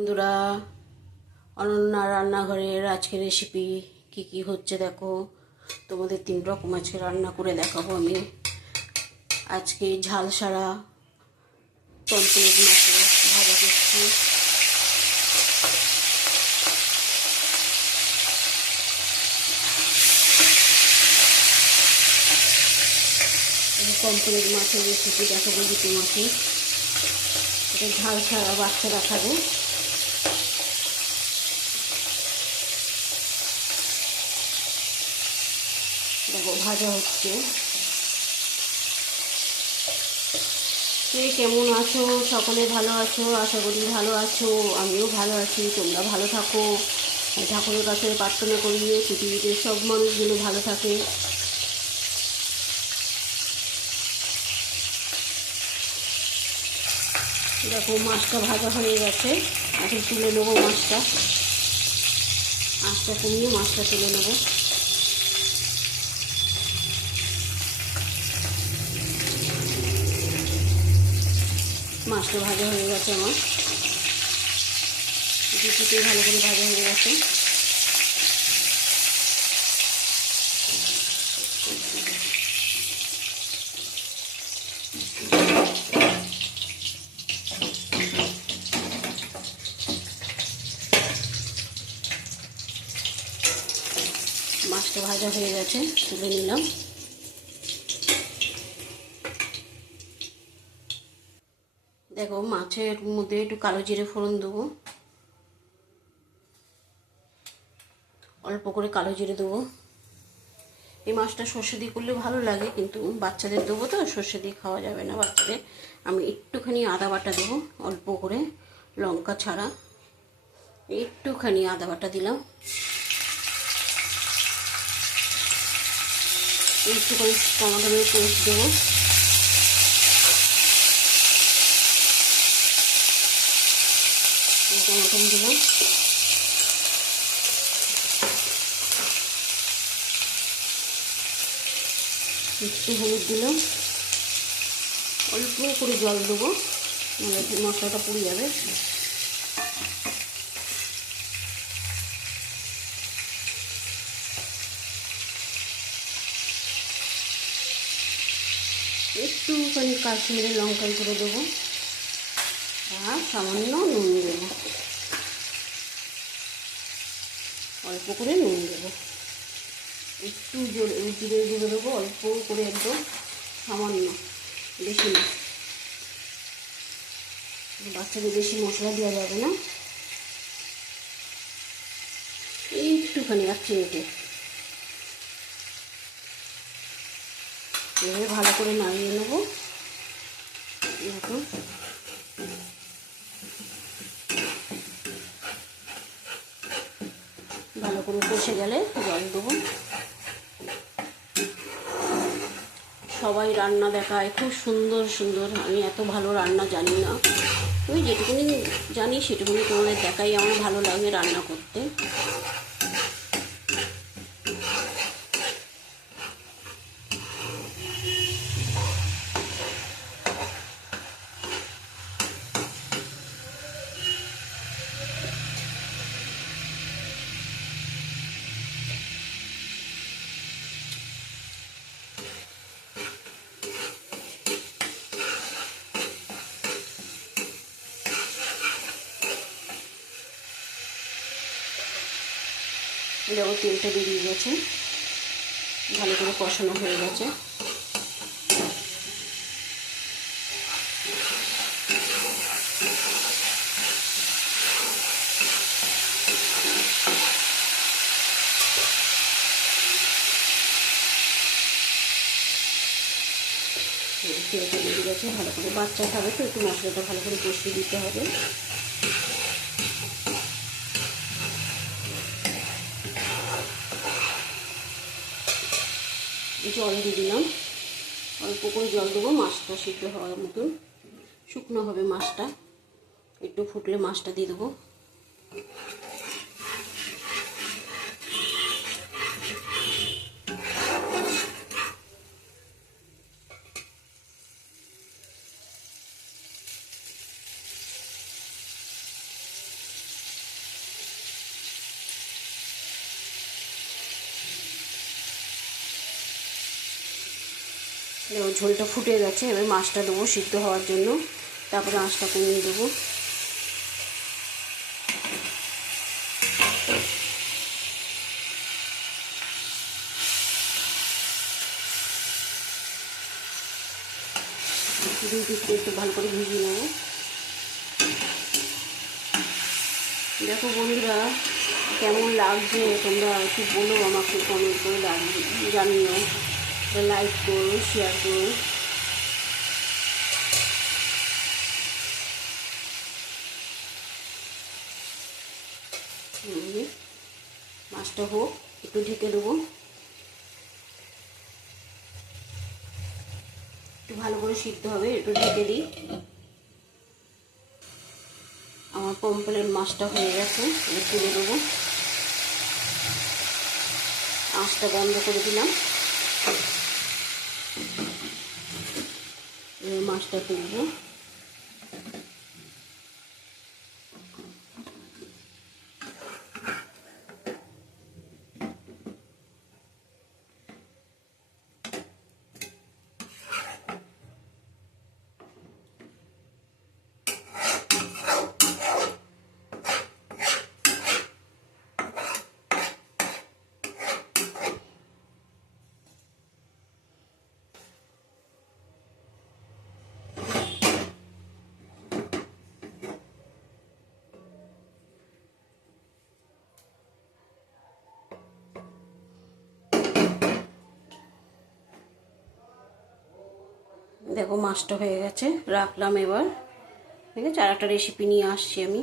বন্ধুরা, অনন্যা রান্নাঘরের আজকের রেসিপি কি হচ্ছে দেখো। তোমাদের 3 রকম আজকে রান্না করে দেখাবো আমি। আজকে ঝাল সারা পমফ্রেট মাছের ভাজা করছি। পমফ্রেট মাছের রেসিপি দেখাবো যে তোমাকে। এটা ঝাল সারা বাচ্চারা খাবে। দেখো ভাজা হচ্ছে। কে কেমন আছো? সকলে ভালো আছো? আশা করি ভালো আছো। আমিও ভালো আছি। তোমরা ভালো থাকো। ঠাকুরের কাছে প্রার্থনা করি পৃথিবীতে সব মানুষগুলো ভালো থাকে। দেখো মাছটা ভাজা হয়ে গেছে। এখন তুলে নেবো মাছটা। আঁচটা কমিয়ে মাছটা তুলে নেবো। মাছটা ভাজা হয়ে গেছে আমার। দুটোতে ভালো করে ভাজা হয়ে গেছে। মাছটা ভাজা হয়ে গেছে, তুলে নিলাম। দেখো মাছের মধ্যে একটু কালো জিরে ফোড়ন দেবো, অল্প করে কালো জিরে দেবো। এই মাছটা সর্ষে দিয়ে করলে ভালো লাগে, কিন্তু বাচ্চাদের দেবো তো, সর্ষে দিয়ে খাওয়া যাবে না বাচ্চাদের। আমি একটুখানি আদা বাটা দেবো, অল্প করে, লঙ্কা ছাড়া একটুখানি আদা বাটা দিলাম। একটুখানি টমেটোর পেস্ট দেবো। টমেটো দিলাম। একটু হলুদ দিলাম, অল্প করে জল দেবো, নাহলে মশলাটা পুড়ে যাবে। একটুখানি কাশ্মীরি লঙ্কাই করে দেবো, আর সামান্য নুন দেবো, অল্প করে নুন দেবো। একটু জিরে গুঁড়ো দেবো, অল্প করে, একদম সামান্য, বেশি না। বাচ্চাদের বেশি মশলা দেওয়া যাবে না। একটুখানি আর চিনিতে এভাবে ভালো করে নাড়িয়ে নেবো। এরকম ভালো করে কষে গেলে জল দেবো। সবাই রান্না দেখায় খুব সুন্দর সুন্দর, আমি এত ভালো রান্না জানি না। আমি যেটুকুনি জানি সেটুকুনি তোমাদের দেখাই। আমার ভালো লাগে রান্না করতে। দেখো তেলটা বেরিয়ে গেছে, ভালো করে কষানো হয়ে গেছে। তেলটা বেরিয়ে গেছে, ভালো করে, বাচ্চা খাবে তো, একটু মশলাটা ভালো করে কষিয়ে দিতে হবে। জল দিয়ে দিলাম, অল্প করে জল দেবো, মাছটা সিদ্ধ হওয়ার মতন। শুকনো হবে মাছটা, একটু ফুটলে মাছটা দিয়ে দেবো। দেখো ঝোলটা ফুটে গেছে, এবার মাছটা দেবো সিদ্ধ হওয়ার জন্য, তারপরে আঁচটা কমিয়ে দেবো। দুই দিকটা একটু ভালো করে ভিজিয়ে নেবো। দেখো বন্ধুরা কেমন লাগছে তোমরা একটু বলো, আমাকে কমেন্ট করে জানিও, লাইক করো, শেয়ার করো। মাছটা হোক, একটু ঢেকে দেবো, একটু ভালো করে সিদ্ধ হবে, একটু ঢেকে দিই। আমার পমফ্রেট মাছটা হয়ে গেছে, এবার তুলে দেবো। আঁচটা বন্ধ করে দিলাম, মাছটা তুলবো। দেখো মাছটা হয়ে গেছে, রাখলাম। এবার ঠিক আছে, আর একটা রেসিপি নিয়ে আসছি আমি।